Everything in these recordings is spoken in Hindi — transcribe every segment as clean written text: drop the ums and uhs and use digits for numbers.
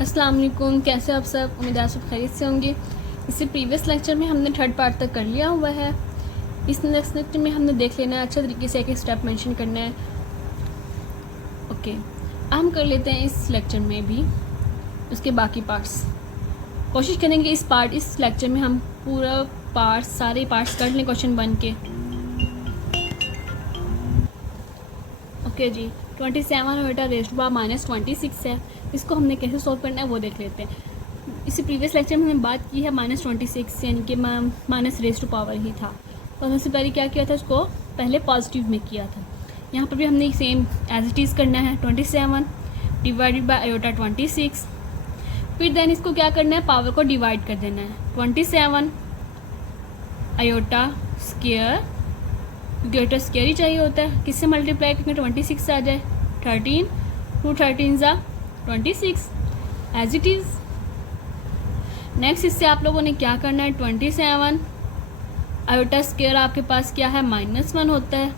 अस्सलाम वालेकुम, कैसे आप सब? उम्मीद आप सब खैरियत से होंगे। इससे प्रीवियस लेक्चर में हमने थर्ड पार्ट तक कर लिया हुआ है। इस नेक्स्ट लेक्चर में हमने देख लेना है, अच्छा तरीके से एक एक स्टेप मेंशन करना है। ओके, हम कर लेते हैं इस लेक्चर में भी उसके बाकी पार्ट्स। कोशिश करेंगे इस लेक्चर में हम पूरा पार्ट्स सारे पार्ट्स कर लें क्वेश्चन 1 के। ओके जी, 27 बेटा रेस्ट बार -26 है। इसको हमने कैसे सॉल्व करना है वो देख लेते हैं। इसी प्रीवियस लेक्चर में हमने बात की है -26 यानी कि माइनस रेस टू पावर ही था। तो हमने सबसे पहले क्या किया था, उसको पहले पॉजिटिव में किया था। यहाँ पर भी हमने सेम एज इट इज़ करना है, 27 डिवाइडेड बाई आयोटा 26। फिर देन इसको क्या करना है, पावर को डिवाइड कर देना है। 27 आयोटा स्क्वायर, क्योंकि आयोटा स्क्वायर ही चाहिए होता है। किससे मल्टीप्लाई करके 26 से आ जाए, 13 2 13 ज़ा 26 एज इट इज़। नेक्स्ट इससे आप लोगों ने क्या करना है, 27 आयोटा स्क्वायर आपके पास क्या है, -1 होता है।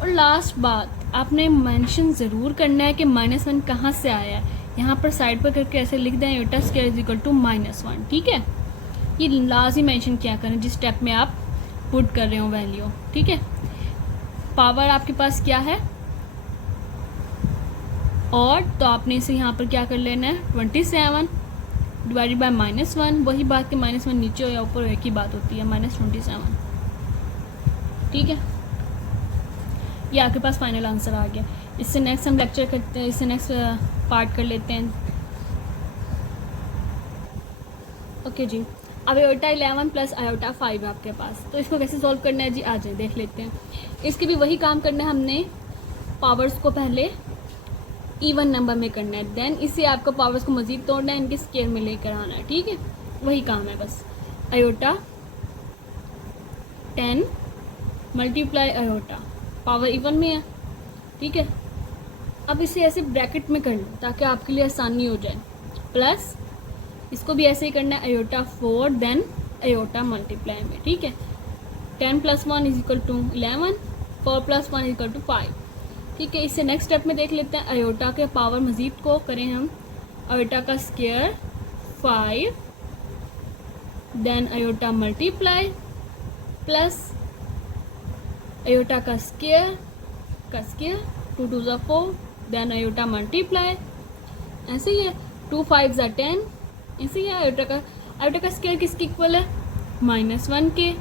और लास्ट बात आपने मेंशन ज़रूर करना है कि -1 कहाँ से आया है। यहाँ पर साइड पर करके ऐसे लिख दें, iota square is equal to -1। ठीक है, ये लास्ट ही मेंशन क्या करें जिस स्टेप में आप पुट कर रहे हो वैल्यू। ठीक है, पावर आपके पास क्या है और तो आपने इसे यहाँ पर क्या कर लेना है, 27 डिवाइडेड बाय -1। वही बात कि -1 नीचे हो या ऊपर एक ही बात होती है, -27। ठीक है, ये आपके पास फाइनल आंसर आ गया। इससे नेक्स्ट हम लेक्चर करते हैं, इससे नेक्स्ट पार्ट कर लेते हैं। ओके जी, अब आयोटा 11 प्लस आयोटा 5 है आपके पास, तो इसको कैसे सॉल्व करना है जी, आ जाए देख लेते हैं। इसके भी वही काम करना है हमने, पावर्स को पहले इवन नंबर में करना है, देन इससे आपको पावर्स को मज़ीद तोड़ना है, इनके स्केयर में लेकर आना है। ठीक है, वही काम है बस। Iota 10 multiply iota, power even में है। ठीक है, अब इसे ऐसे ब्रैकेट में कर लो ताकि आपके लिए आसानी हो जाए। प्लस इसको भी ऐसे ही करना है, आयोटा 4 देन आयोटा मल्टीप्लाई में। ठीक है, 10 + 1 = 11, 4 + 1 = 5। ठीक है, इससे नेक्स्ट स्टेप में देख लेते हैं, आयोटा के पावर मज़ीद को करें हम, आयोटा का square 5 then iota multiply plus iota का स्क्वायर 2 2 ज़ा 4 देन आयोटा मल्टीप्लाई। ऐसे ही है, 2 5 ज़ा 10। ऐसे ही है, आयोटा का स्क्वायर किसके इक्वल है, -1 के,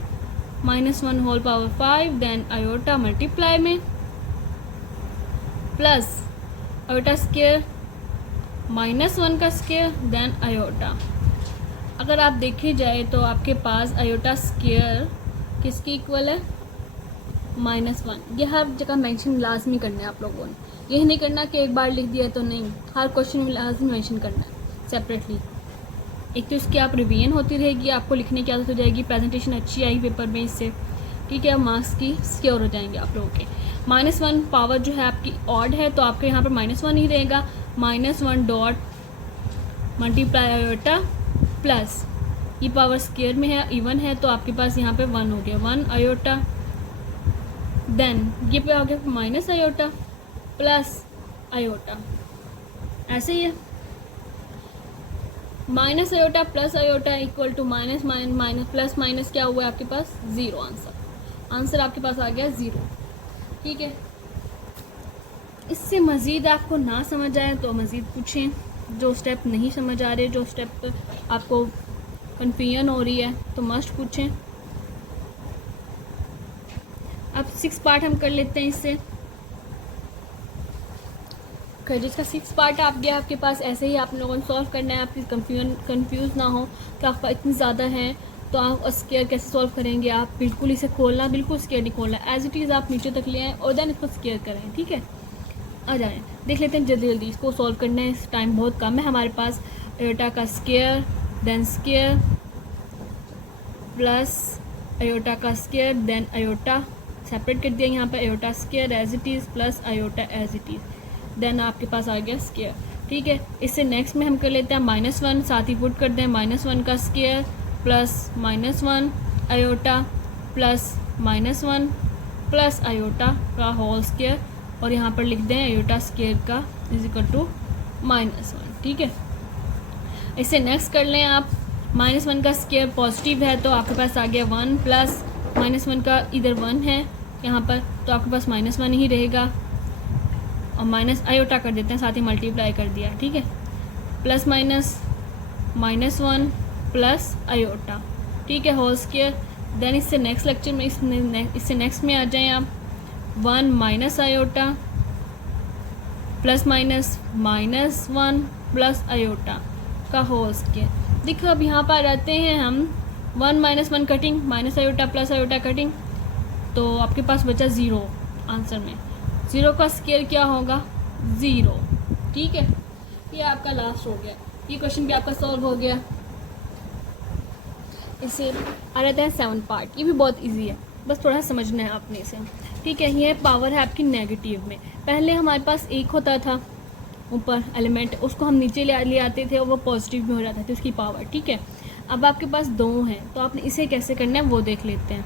-1 whole power 5 then iota multiply में प्लस आयोटा स्क्वायर -1 का स्क्वायर देन आयोटा। अगर आप देखे जाए तो आपके पास आयोटा स्क्वायर किसकी इक्वल है, -1। यह हर जगह मेंशन लाजमी करना है आप लोगों ने, यही नहीं करना कि एक बार लिख दिया तो नहीं, हर क्वेश्चन में लाजमी मेंशन करना है सेपरेटली। एक तो इसकी आप रिवीजन होती रहेगी, आपको लिखने की आदत हो जाएगी, प्रेजेंटेशन अच्छी आई पेपर में इससे। ठीक है, मार्क्स की सिक्योर हो जाएंगे आप लोगों के। -1 पावर जो है आपकी ऑड है तो आपके यहाँ पर -1 ही रहेगा, -1 डॉट मल्टीप्लाई आयोटा प्लस ये पावर स्क्वायर में है, इवन है तो आपके पास यहाँ पे 1 हो गया, 1 आयोटा देन ये पे आ गया माइनस आयोटा प्लस आयोटा। ऐसे ही है, minus iota plus iota equal to minus minus plus minus क्या हुआ है आपके पास, 0। आंसर आपके पास आ गया 0। ठीक है, इससे मज़ीद आपको ना समझ आए तो मज़ीद पूछें, जो स्टेप नहीं समझ आ रहे, जो स्टेप आपको कन्फ्यूजन हो रही है तो मस्ट पूछें। अब 6 पार्ट हम कर लेते हैं इससे। जिसका 6 पार्ट आप गया आपके पास, ऐसे ही आप लोगों ने सॉल्व करना है, आपकी कंफ्यूज ना हो कि आपका इतनी ज़्यादा है तो आप स्केयर कैसे सॉल्व करेंगे। आप बिल्कुल इसे खोलना, बिल्कुल स्केयर नहीं खोलना, एज इट इज़ आप नीचे तक ले आएँ और देन इसको स्केयर करें। ठीक है, आ जाए देख लेते हैं जल्दी जल्दी इसको सॉल्व करना है, टाइम बहुत कम है हमारे पास। आयोटा का square then square plus iota का स्केयर देन आयोटा, सेपरेट कर दिया यहाँ पे, iota square as it is plus iota as it is then आपके पास आ गया स्केयर। ठीक है, इससे नेक्स्ट में हम कर लेते हैं -1, साथ ही पुट कर दें, -1 का square plus -1 iota plus -1 plus iota का होल स्केयर, और यहाँ पर लिख दें आयोटा स्केयर का इज इक्वल टू -1, ठीक है। इसे नेक्स्ट कर लें आप, -1 का स्केयर पॉजिटिव है तो आपके पास आ गया 1 प्लस -1 का इधर 1 है यहाँ पर, तो आपके पास -1 ही रहेगा, और माइनस आयोटा कर देते हैं, साथ ही मल्टीप्लाई कर दिया, ठीक है। प्लस माइनस -1 प्लस आयोटा, ठीक है, होल स्केयर। देन इससे नेक्स्ट लेक्चर में इससे नेक्स्ट में आ जाएं आप, 1 minus iota plus minus -1 plus iota का होल स्केयर। देखो अब यहाँ पर रहते हैं हम 1 -1 cutting, minus iota plus iota cutting, तो आपके पास बचा 0 आंसर में। 0 का स्केयर क्या होगा? 0, ठीक है। ये आपका लास्ट हो गया, ये क्वेश्चन भी आपका सॉल्व हो गया। इसे आ रहता है 7 पार्ट, ये भी बहुत इजी है, बस थोड़ा समझना है आपने इसे, ठीक है। ये पावर है आपकी नेगेटिव में। पहले हमारे पास 1 होता था ऊपर एलिमेंट, उसको हम नीचे ले आते थे और वो पॉजिटिव में हो जाता था उसकी पावर, ठीक है। अब आपके पास 2 है, तो आपने इसे कैसे करना है वो देख लेते हैं।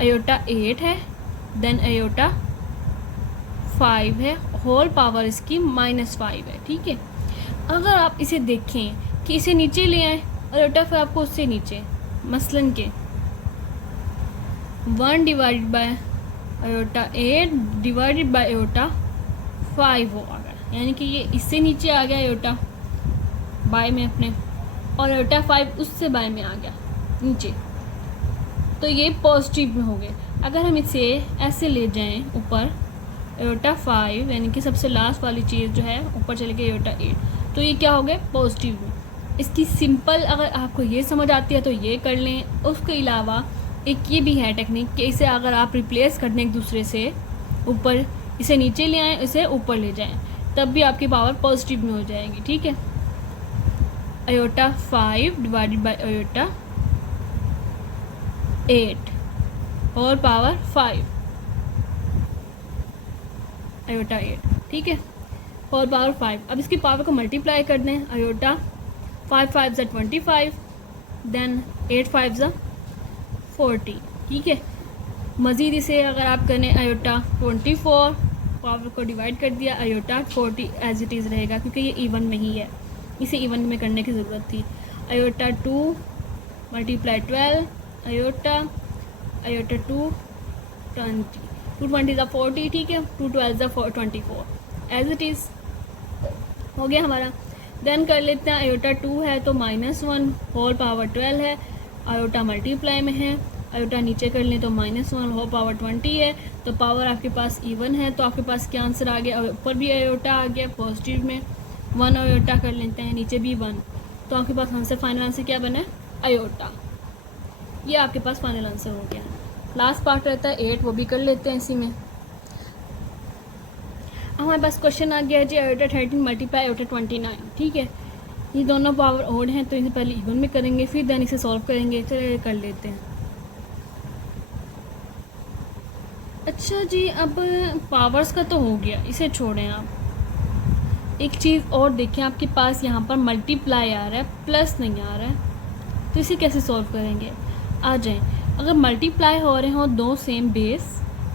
आयोटा 8 है, देन आयोटा 5 है, होल पावर इसकी -5 है, ठीक है। अगर आप इसे देखें कि इसे नीचे ले आए, आयोटा 5 आपको उससे नीचे, मसलन के 1 divided by iota 8 divided by iota 5 हो आ गया, यानी कि ये इससे नीचे आ गया आयोटा बाय में अपने, और आयोटा 5 उससे बाय में आ गया नीचे, तो ये पॉजिटिव में हो गए। अगर हम इसे ऐसे ले जाएं ऊपर, आयोटा 5 यानी कि सबसे लास्ट वाली चीज़ जो है ऊपर चले गई आयोटा 8, तो ये क्या हो गया? पॉजिटिव में। इसकी सिंपल अगर आपको ये समझ आती है तो ये कर लें। उसके अलावा एक ये भी है टेक्निक कि इसे अगर आप रिप्लेस कर दें एक दूसरे से, ऊपर इसे नीचे ले आएँ, इसे ऊपर ले जाएं, तब भी आपकी पावर पॉजिटिव में हो जाएगी, ठीक है। आयोटा 5 डिवाइडेड बाय आयोटा 8 और पावर 5 आयोटा 8, ठीक है, और पावर 5। अब इसकी पावर को मल्टीप्लाई कर दें, आयोटा 5 5 ज़ा 25, देन 8 5 ज़ा 40, ठीक है। मज़ीद इसे अगर आप करें, आयोटा 24 पावर को डिवाइड कर दिया, आयोटा 40 एज इट इज़ रहेगा क्योंकि ये इवन में ही है, इसे इवन में करने की ज़रूरत थी। आयोटा 2 मल्टीप्लाई 12 आयोटा 2 20, 2 20 ज़ा 40, ठीक है, 2 12 ज़ा 24 एज इट इज़ हो गया हमारा। देन कर लेते हैं, आयोटा 2 है तो -1 होल पावर 12 है, आयोटा मल्टीप्लाई में है, आयोटा नीचे कर लें तो -1 होल पावर 20 है, तो पावर आपके पास इवन है, तो आपके पास क्या आंसर आ गया? ऊपर भी आयोटा आ गया पॉजिटिव में, 1 आयोटा कर लेते हैं, नीचे भी 1, तो आपके पास आंसर, फाइनल आंसर क्या बना है? आयोटा। ये आपके पास फाइनल आंसर हो गया। लास्ट पार्ट रहता है 8, वो भी कर लेते हैं इसी में। हमारे पास क्वेश्चन आ गया है जी, आयोटा 13 मल्टीप्लाई आयोटा 29, ठीक है। ये दोनों पावर ओड हैं तो इसे पहले इवन में करेंगे, फिर देन इसे सॉल्व करेंगे। चलिए कर लेते हैं। अच्छा जी, अब पावर्स का तो हो गया, इसे छोड़ें आप। एक चीज़ और देखें, आपके पास यहाँ पर मल्टीप्लाई आ रहा है, प्लस नहीं आ रहा है, तो इसे कैसे सॉल्व करेंगे? आ जाएं। अगर मल्टीप्लाई हो रहे हों 2 सेम बेस,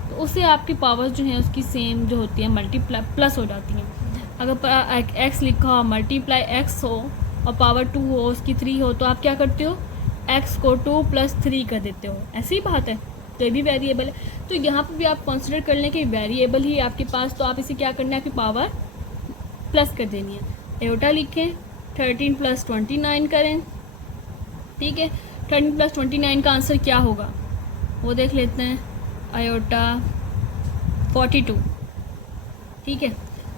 तो उससे आपकी पावर्स जो हैं उसकी सेम जो होती है मल्टीप्लाई प्लस हो जाती हैं। अगर एक्स लिखा हो, मल्टीप्लाई एक्स हो और पावर 2 हो, उसकी 3 हो, तो आप क्या करते हो? एक्स को 2 + 3 कर देते हो। ऐसी ही बात है, तो ये भी वेरिएबल है, तो यहाँ पर भी आप कंसिडर कर लें कि वेरिएबल ही आपके पास, तो आप इसे क्या करना है, आपकी पावर प्लस कर देनी है। आयोटा लिखें, 13 + 29 करें, ठीक है। 13 + 29 का आंसर क्या होगा वो देख लेते हैं। आयोटा 42, ठीक है,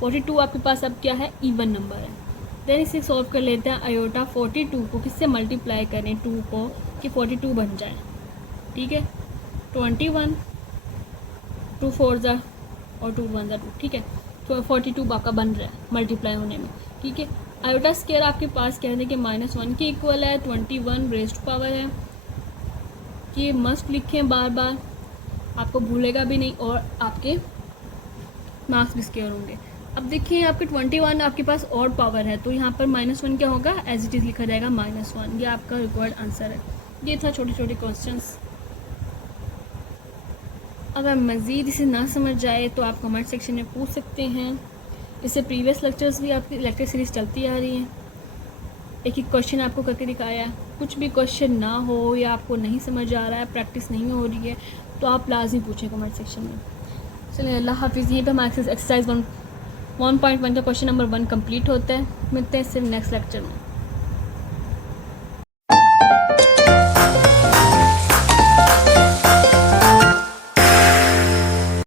42 आपके पास अब क्या है? इवन नंबर है। देन इसे सॉल्व कर लेते हैं। आयोटा 42 को किससे मल्टीप्लाई करें? 2 को, कि 42 बन जाए, ठीक है। 21, 2 4 ज़ा और 2 1 ज़ा 2, ठीक है, तो 42 आपका बन रहा है मल्टीप्लाई होने में, ठीक है। आयोटा स्केयर आपके पास कहने के -1 के इक्वल है, 21 रेज़्ड पावर है। ये मस्ट लिखें बार बार, आपको भूलेगा भी नहीं और आपके मार्क्स भी स्केयर होंगे। अब देखिए, आपके 21 आपके पास और पावर है, तो यहाँ पर -1 क्या होगा? एज इट इज़ लिखा जाएगा -1। ये आपका रिक्वायर्ड आंसर है। ये था छोटे छोटे क्वेश्चंस। अगर मज़ीद इसे ना समझ जाए तो आप कमेंट सेक्शन में पूछ सकते हैं। इससे प्रीवियस लेक्चर्स भी आपकी लेक्चर सीरीज़ चलती आ रही हैं। एक एक क्वेश्चन आपको करके दिखाया है। कुछ भी क्वेश्चन ना हो या आपको नहीं समझ आ रहा है, प्रैक्टिस नहीं हो रही है, तो आप लाजमी पूछें कमेंट सेक्शन में। चलिए अल्लाह हाफिज़। यहीं पर हमारा एक्सरसाइज 1.1 का क्वेश्चन नंबर 1 कंप्लीट होता है। मिलते हैं सिर्फ नेक्स्ट लेक्चर में।